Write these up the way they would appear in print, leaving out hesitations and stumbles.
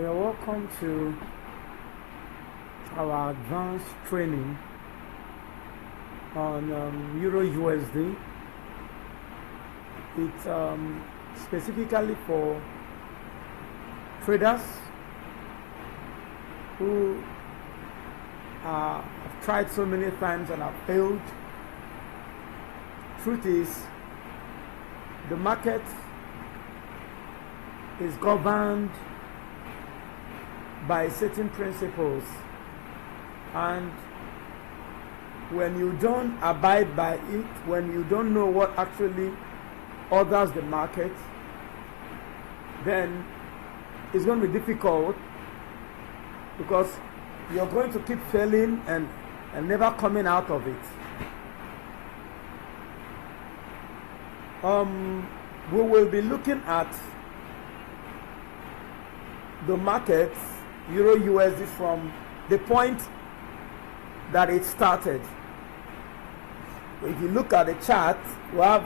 You're welcome to our advanced training on EURUSD. It's specifically for traders who have tried so many times and have failed. Truth is, the market is governed by certain principles, and when you don't abide by it, when you don't know what actually orders the market, then it's going to be difficult, because you're going to keep failing and never coming out of it. We will be looking at the market, EURUSD, from the point that it started. If you look at the chart, we have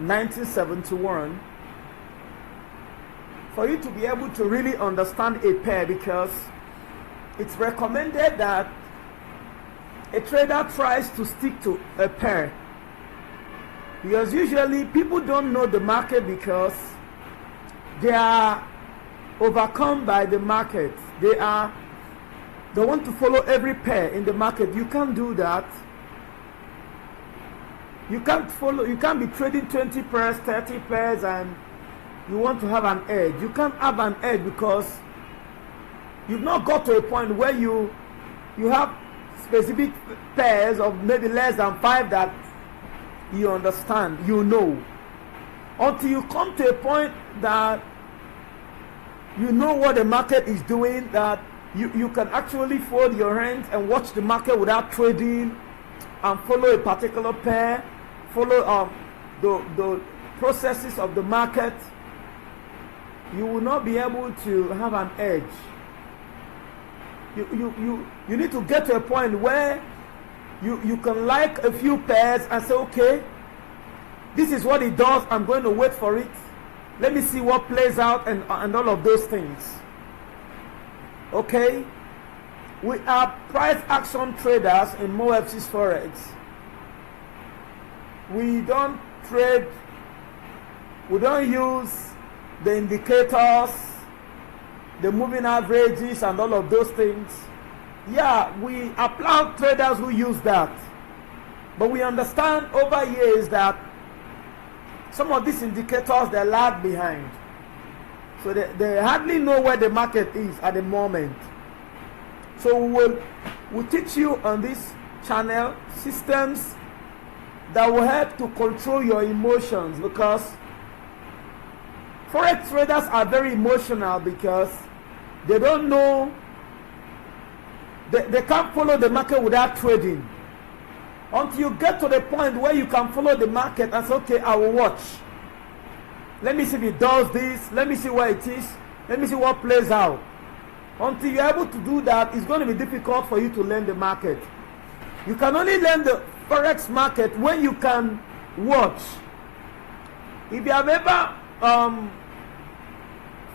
1971. For you to be able to really understand a pair, because it's recommended that a trader tries to stick to a pair, because usually people don't know the market because they are overcome by the market. They want to follow every pair in the market. You can't do that. You can't be trading 20 pairs, 30 pairs, and you want to have an edge. You can't have an edge because you've not got to a point where you have specific pairs of maybe less than 5 that you understand, you know. Until you come to a point that you know what the market is doing, that you can actually fold your hands and watch the market without trading and follow a particular pair, follow the processes of the market, you will not be able to have an edge. You need to get to a point where you can like a few pairs and say, okay, this is what it does, I'm going to wait for it. Let me see what plays out and all of those things. Okay? We are price action traders in MoFC's Forex. We don't trade, we don't use the indicators, the moving averages and all of those things. Yeah, we applaud traders who use that. But we understand over years that some of these indicators, they lag behind. So they hardly know where the market is at the moment. So we'll teach you on this channel systems that will help to control your emotions, because Forex traders are very emotional because they don't know, they can't follow the market without trading. Until you get to the point where you can follow the market and say, okay, I will watch. Let me see if it does this. Let me see where it is. Let me see what plays out. Until you're able to do that, it's going to be difficult for you to learn the market. You can only learn the Forex market when you can watch. If you have ever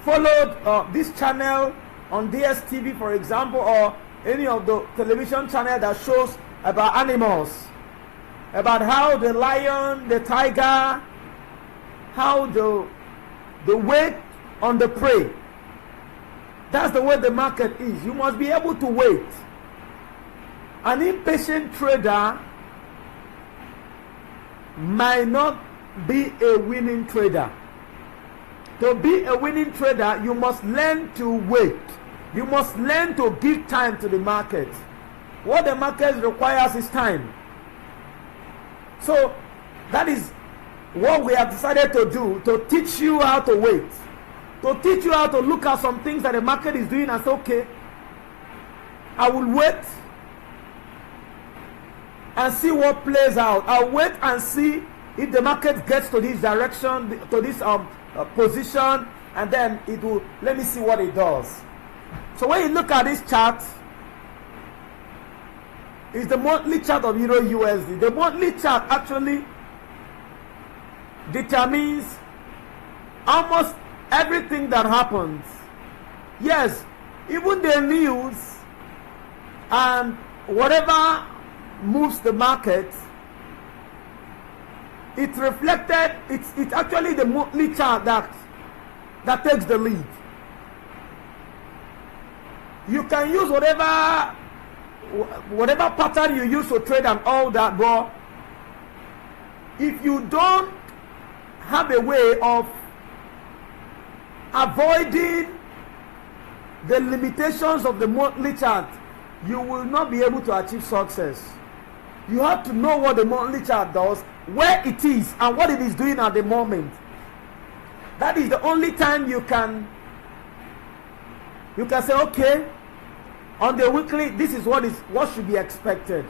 followed this channel on DSTV, for example, or any of the television channel that shows about animals, about how the lion, the tiger, how the weight on the prey. That's the way the market is. You must be able to wait. An impatient trader might not be a winning trader. To be a winning trader, you must learn to wait. You must learn to give time to the market. What the market requires is time. So that is what we have decided to do, to teach you how to wait. To teach you how to look at some things that the market is doing and say, okay, I will wait and see what plays out. I'll wait and see if the market gets to this direction, to this position, and then it will, let me see what it does. So when you look at this chart, it's the monthly chart of EURUSD. The monthly chart actually determines almost everything that happens Yes, even the news and whatever moves the market, it's reflected, it's actually the monthly chart that takes the lead. You can use whatever pattern you use to trade and all that, but if you don't have a way of avoiding the limitations of the monthly chart, you will not be able to achieve success. You have to know what the monthly chart does, where it is, and what it is doing at the moment. That is the only time you can say, okay, on the weekly, this is what should be expected.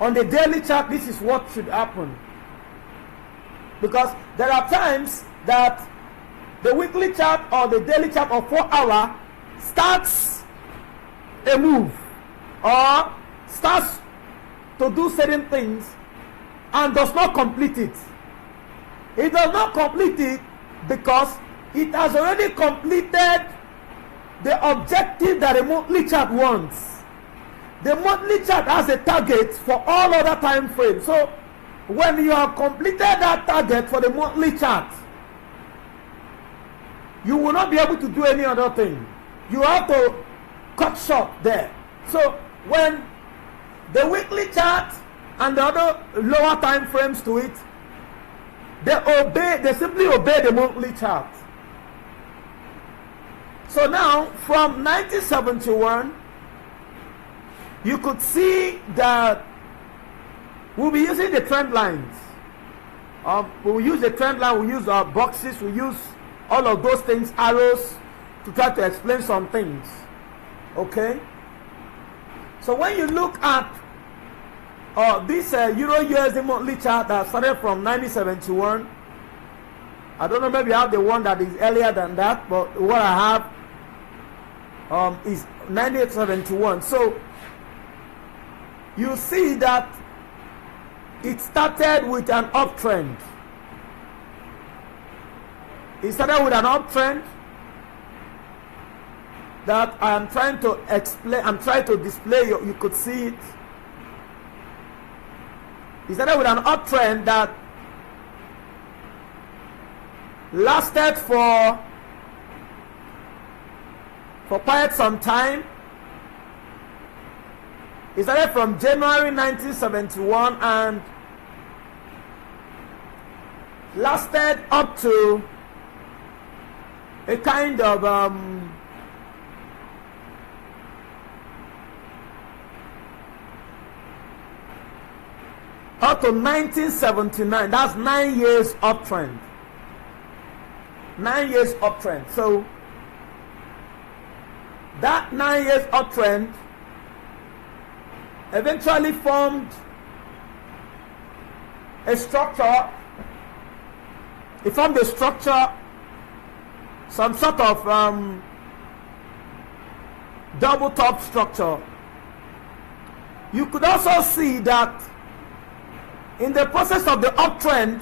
On the daily chart, this is what should happen. Because there are times that the weekly chart or the daily chart of 4 hour starts a move or starts to do certain things and does not complete it. It does not complete it because it has already completed the objective that a monthly chart wants. The monthly chart has a target for all other time frames. So when you have completed that target for the monthly chart, you will not be able to do any other thing. You have to cut short there. So when the weekly chart and the other lower time frames to it, they simply obey the monthly chart. So now from 1971, you could see that we'll be using the trend lines. We'll use the trend line, we'll use our boxes, we'll use all of those things, arrows, to try to explain some things. Okay? So when you look at this EURUSD monthly chart that started from 1971, I don't know, maybe I have the one that is earlier than that, but what I have is 1971. So you see that it started with an uptrend. It started with an uptrend that I am trying to explain. I'm trying to display. You could see it. It started with an uptrend that lasted for quite some time. It started from January 1971 and lasted up to a kind of up to 1979. That's 9 years uptrend. 9 years uptrend. So that 9 years uptrend eventually formed a structure. It formed a structure, some sort of double top structure. You could also see that in the process of the uptrend,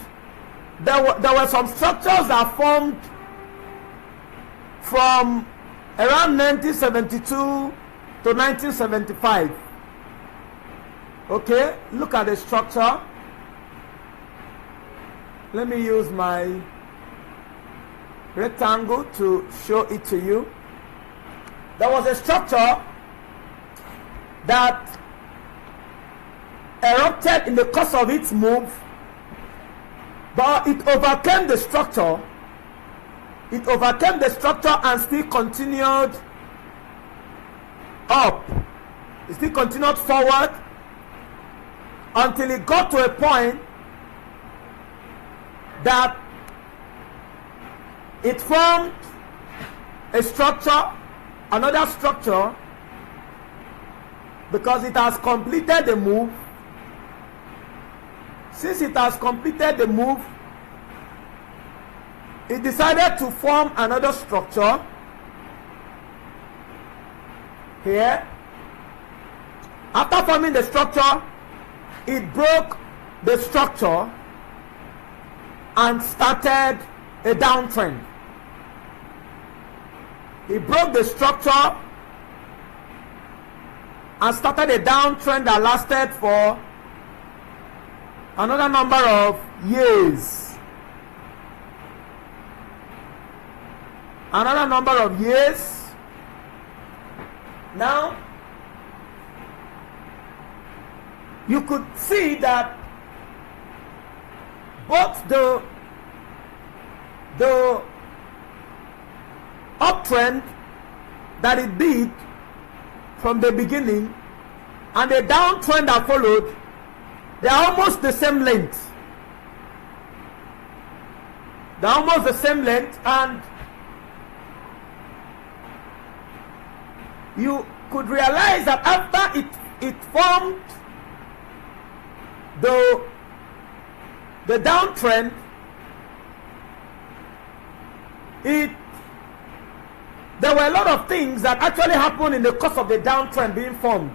there were some structures that formed from around 1972 to 1975. Okay, look at the structure. Let me use my rectangle to show it to you. There was a structure that erupted in the course of its move, but it overcame the structure. It overcame the structure and still continued up. It still continued forward until it got to a point that it formed a structure, another structure, because it has completed the move. Since it has completed the move, it decided to form another structure here. After forming the structure, it broke the structure and started a downtrend. It broke the structure and started a downtrend that lasted for another number of years. Another number of years. Now, you could see that both the uptrend that it did from the beginning and the downtrend that followed, they are almost the same length. They're almost the same length, and you could realize that after it formed the downtrend, there were a lot of things that actually happened in the course of the downtrend being formed.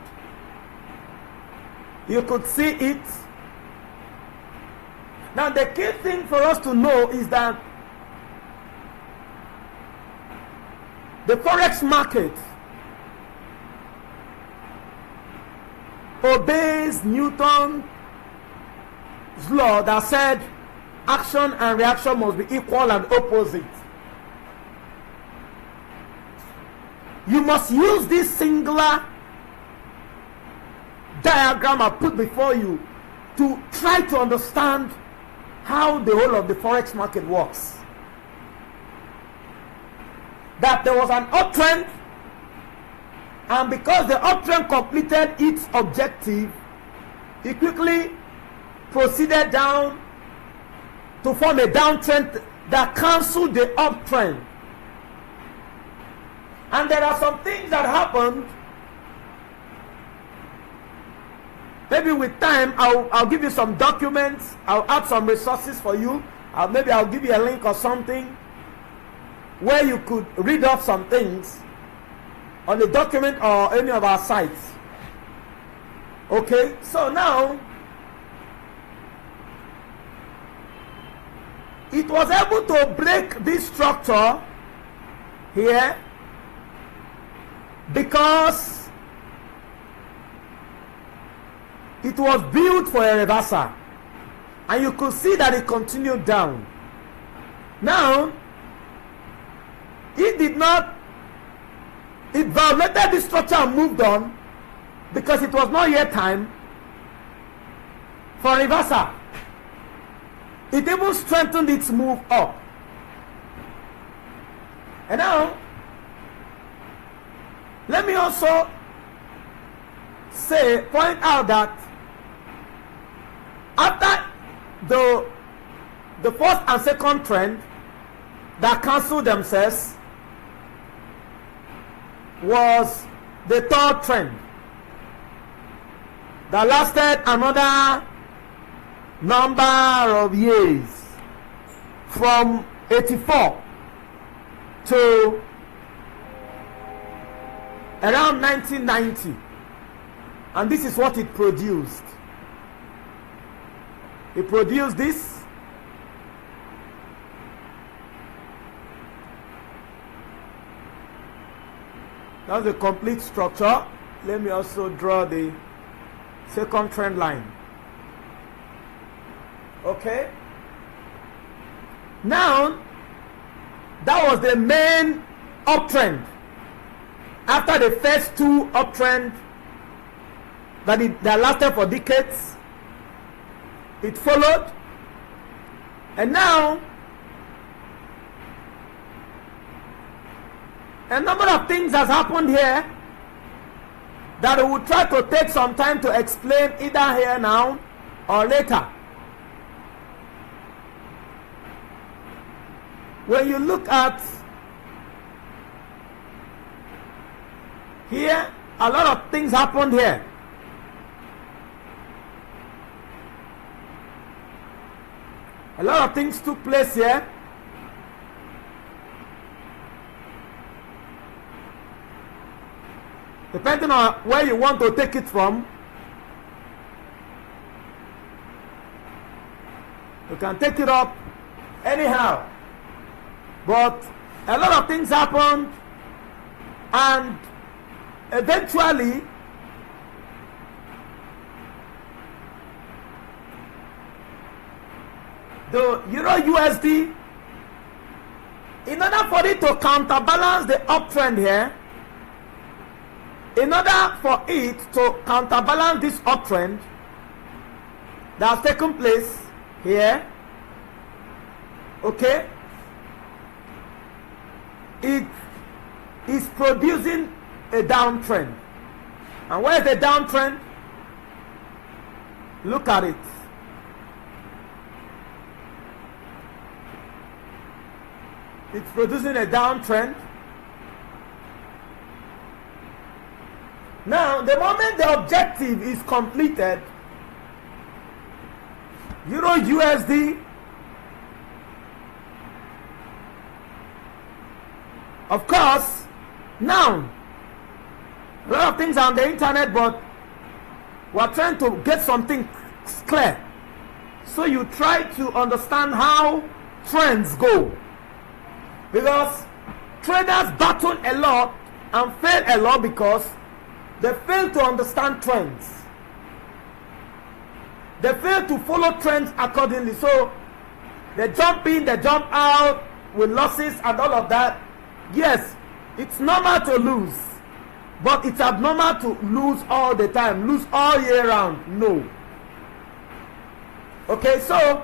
You could see it. Now the key thing for us to know is that the forex market obeys Newton's law that said action and reaction must be equal and opposite. You must use this singular diagram I put before you to try to understand how the whole of the forex market works. That there was an uptrend, and because the uptrend completed its objective, it quickly proceeded down to form a downtrend that cancelled the uptrend. And there are some things that happened. Maybe with time, I'll give you some documents. I'll add some resources for you. Maybe I'll give you a link or something where you could read off some things on the document or any of our sites. Okay, so now it was able to break this structure here because it was built for a reversal, and you could see that it continued down. Now, it violated the structure and moved on because it was not yet time for reversal. It even strengthened its move up. And now, let me also point out that after the first and second trend that cancelled themselves was the third trend that lasted another number of years, from 84 to around 1990, and this is what it produced. It produced this. That's the complete structure. Let me also draw the second trend line. Okay. Now, that was the main uptrend. After the first two uptrend that lasted for decades, it followed, and now a number of things has happened here that we will try to take some time to explain, either here now or later. When you look at here, a lot of things happened here. A lot of things took place here. Depending on where you want to take it from, you can take it up anyhow. But a lot of things happened and eventually the EURUSD, in order for it to counterbalance the uptrend here, in order for it to counterbalance this uptrend that has taken place here, okay, it is producing a downtrend. And where is the downtrend? Look at it. It's producing a downtrend. Now, the moment the objective is completed, EURUSD, of course, now a lot of things are on the internet, but we're trying to get something clear, so you try to understand how trends go, because traders battle a lot and fail a lot because they fail to understand trends. They fail to follow trends accordingly. So they jump in, they jump out with losses and all of that. Yes, it's normal to lose, but it's abnormal to lose all the time, lose all year round. No. Okay, so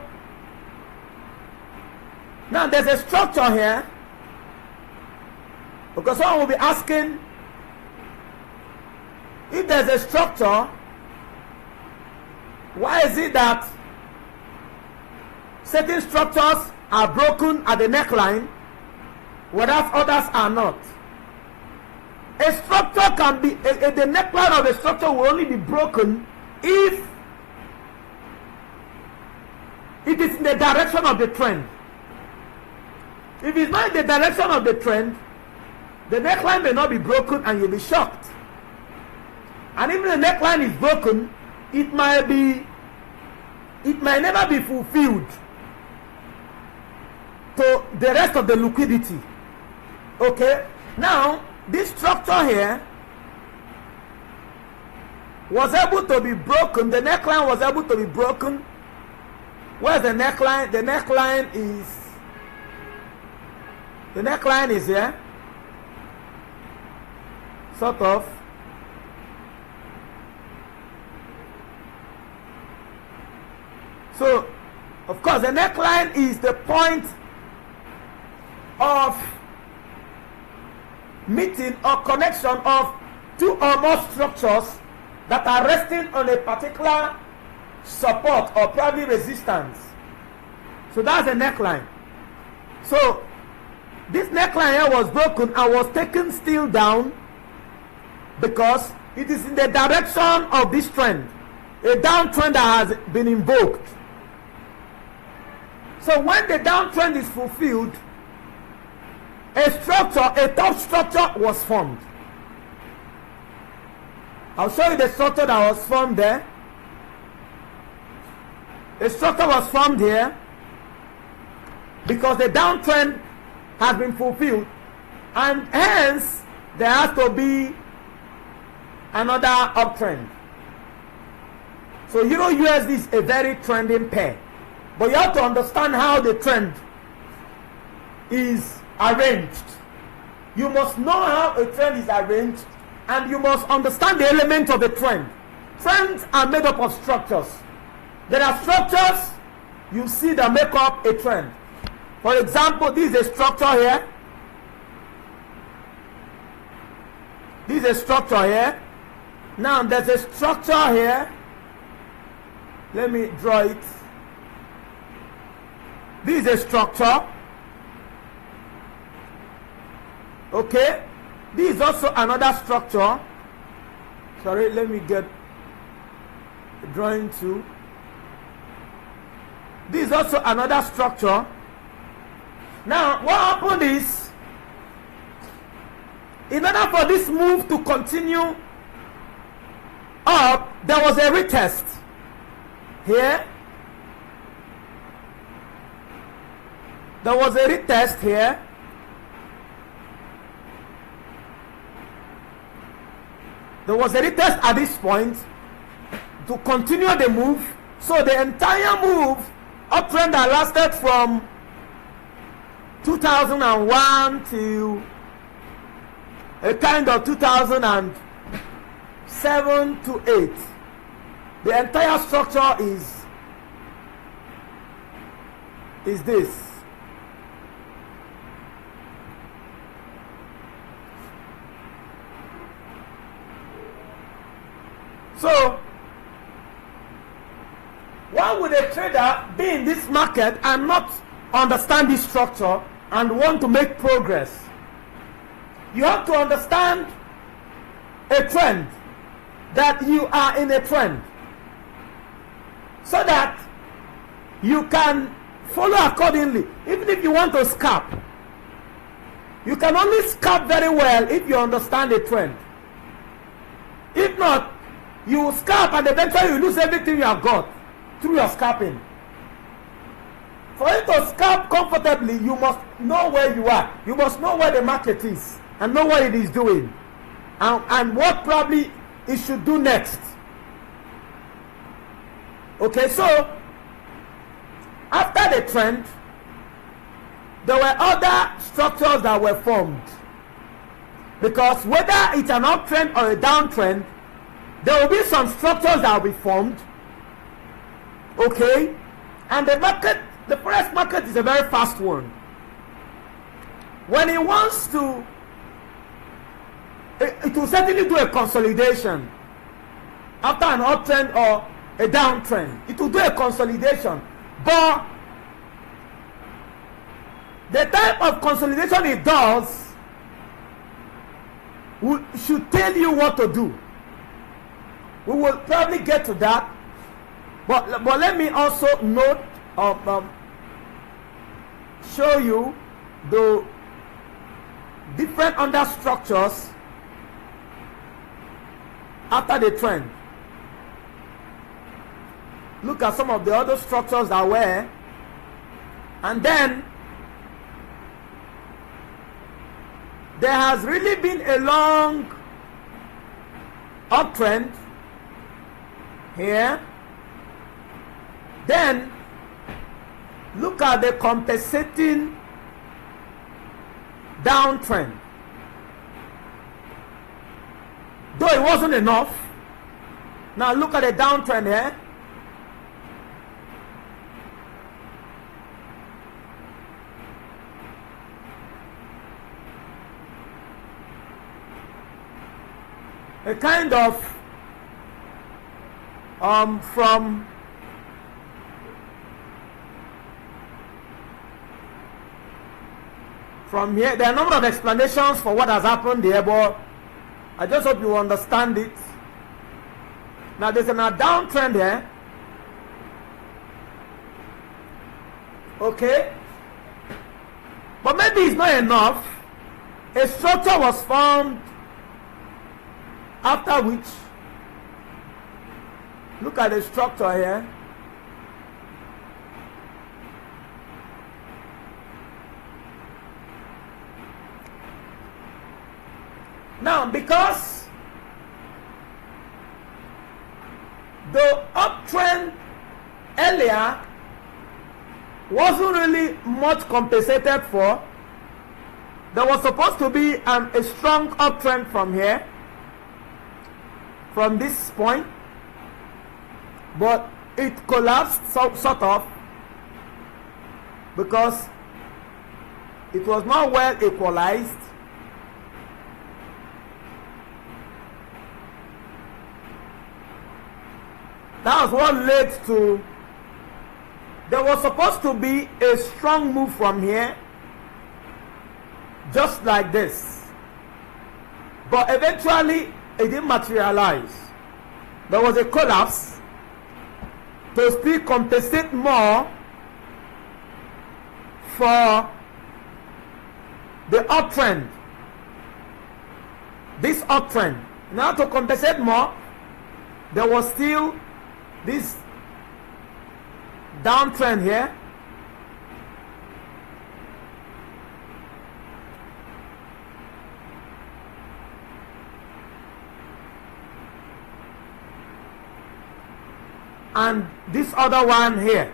now there's a structure here, because someone will be asking, if there's a structure, why is it that certain structures are broken at the neckline, whereas others are not? A structure can be, the neckline of a structure will only be broken if it is in the direction of the trend. If it's not in the direction of the trend, the neckline may not be broken and you'll be shocked. And even the neckline is broken, it might never be fulfilled to the rest of the liquidity. Okay, now this structure here was able to be broken. The neckline was able to be broken. Where's the neckline? The neckline is here, sort of. So, of course, the neckline is the point of meeting or connection of two or more structures that are resting on a particular support or probably resistance. So that's the neckline. So this neckline here was broken and was taken still down because it is in the direction of this trend, a downtrend that has been invoked. So when the downtrend is fulfilled, a top structure was formed. I'll show you the structure that was formed there. A structure was formed here because the downtrend has been fulfilled, and hence there has to be another uptrend. So EURUSD is a very trending pair, but you have to understand how the trend is arranged. You must know how a trend is arranged, and you must understand the element of the trend. Trends are made up of structures. There are structures you see that make up a trend. For example, this is a structure here. This is a structure here. Now there's a structure here. Let me draw it. This is a structure. Okay. This is also another structure. Sorry, let me get a drawing too. This is also another structure. Now, what happened is, in order for this move to continue up, there was a retest here. There was a retest here. There was a retest at this point to continue the move. So the entire move uptrend that lasted from 2001 to a kind of 2007 to 8. The entire structure is this. So why would a trader be in this market and not understand this structure and want to make progress? You have to understand a trend, that you are in a trend, so that you can follow accordingly. Even if you want to scalp, you can only scalp very well if you understand a trend. If not, you will scalp and eventually you lose everything you have got through your scalping. For you to scalp comfortably, you must know where you are. You must know where the market is and know what it is doing, and what probably it should do next. Okay, so after the trend, there were other structures that were formed, because whether it's an uptrend or a downtrend, there will be some structures that will be formed. Okay, and the Forex market is a very fast one. When it wants to, it will certainly do a consolidation after an uptrend or a downtrend. It will do a consolidation, but the type of consolidation it does should tell you what to do. We will probably get to that, but let me also note show you the different understructures after the trend. Look at some of the other structures that were, and then there has really been a long uptrend here. Then look at the compensating downtrend. Though it wasn't enough, now look at the downtrend here. A kind of from here, there are a number of explanations for what has happened here, but I just hope you understand it. Now there's a downtrend here. Okay, but maybe it's not enough. A structure was formed, after which, look at the structure here. Now, because the uptrend earlier wasn't really much compensated for, there was supposed to be a strong uptrend from here, from this point, but it collapsed sort of, because it was not well equalized. That was what led to, there was supposed to be a strong move from here, just like this, but eventually it didn't materialize. There was a collapse to still compensate more for the uptrend, this uptrend. Now to compensate more, there was still this downtrend here. and this other one here.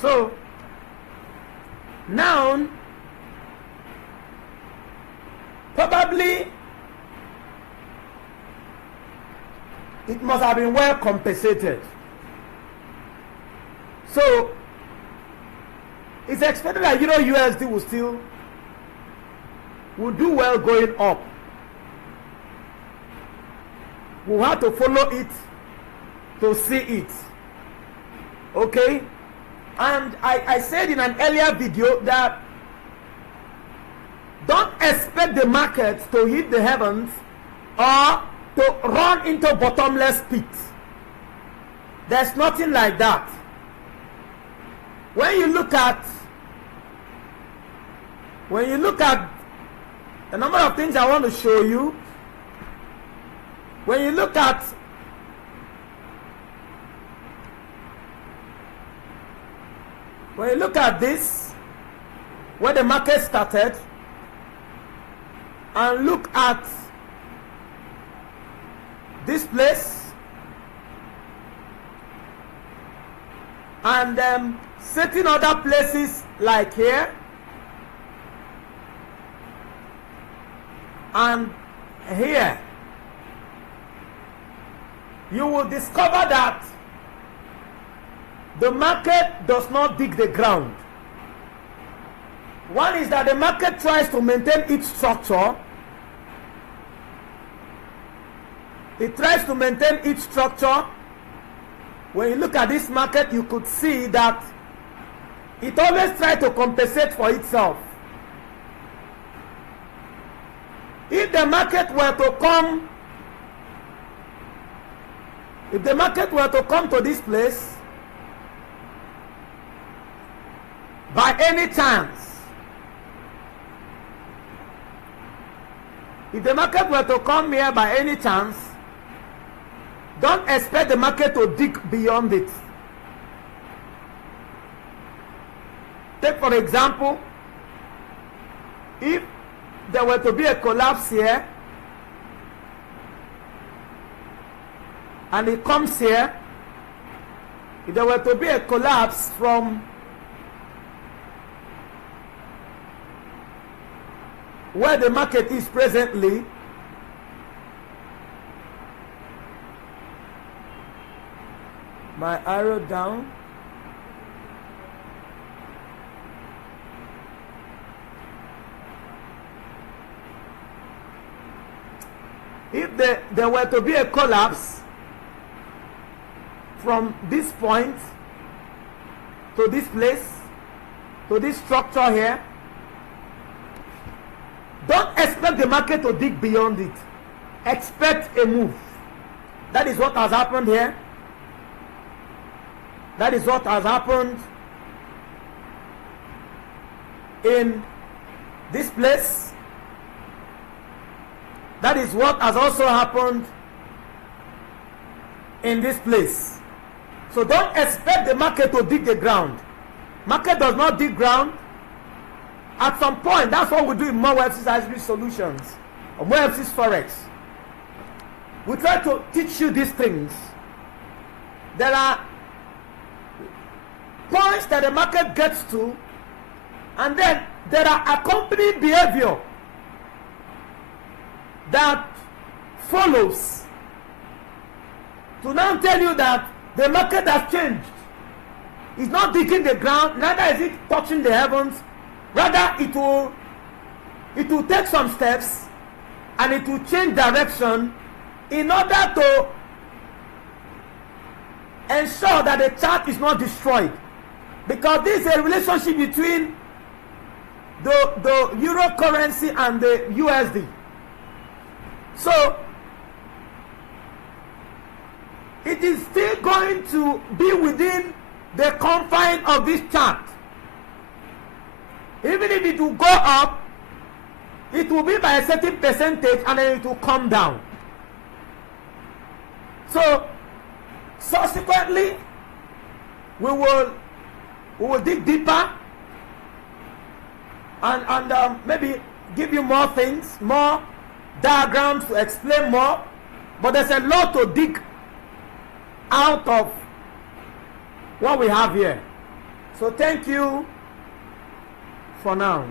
So now probably it must have been well compensated. So it's expected that EURUSD will do well going up. We'll have to follow it to see it. Okay? And I said in an earlier video that don't expect the market to hit the heavens or to run into bottomless pit. There's nothing like that. When you look at the number of things I want to show you, when you look at this, where the market started, and look at this place, and certain other places like here, and here, you will discover that the market does not dig the ground. One is that the market tries to maintain its structure. It tries to maintain its structure. When you look at this market, you could see that it always tries to compensate for itself. If the market were to come to this place, by any chance, if the market were to come here by any chance, don't expect the market to dig beyond it. Take for example, if there were to be a collapse here, and it comes here, if there were to be a collapse from where the market is presently, my arrow down, if there were to be a collapse from this point to this place, to this structure here, don't expect the market to dig beyond it. Expect a move. That is what has happened here. That is what has happened in this place. That is what has also happened in this place. So don't expect the market to dig the ground. Market does not dig ground. At some point, that's what we do in more EURUSD solutions, or more EURUSD Forex. We try to teach you these things. There are points that the market gets to, and then there are accompanying behavior that follows to now tell you that the market has changed. It's not digging the ground, neither is it touching the heavens. Rather, it will take some steps and it will change direction in order to ensure that the chart is not destroyed. Because this is a relationship between the euro currency and the USD. So it is still going to be within the confine of this chart. Even if it will go up, it will be by a certain percentage and then it will come down. So subsequently, we will dig deeper and maybe give you more things, more diagrams to explain more. But there's a lot to dig out of what we have here. So thank you for now.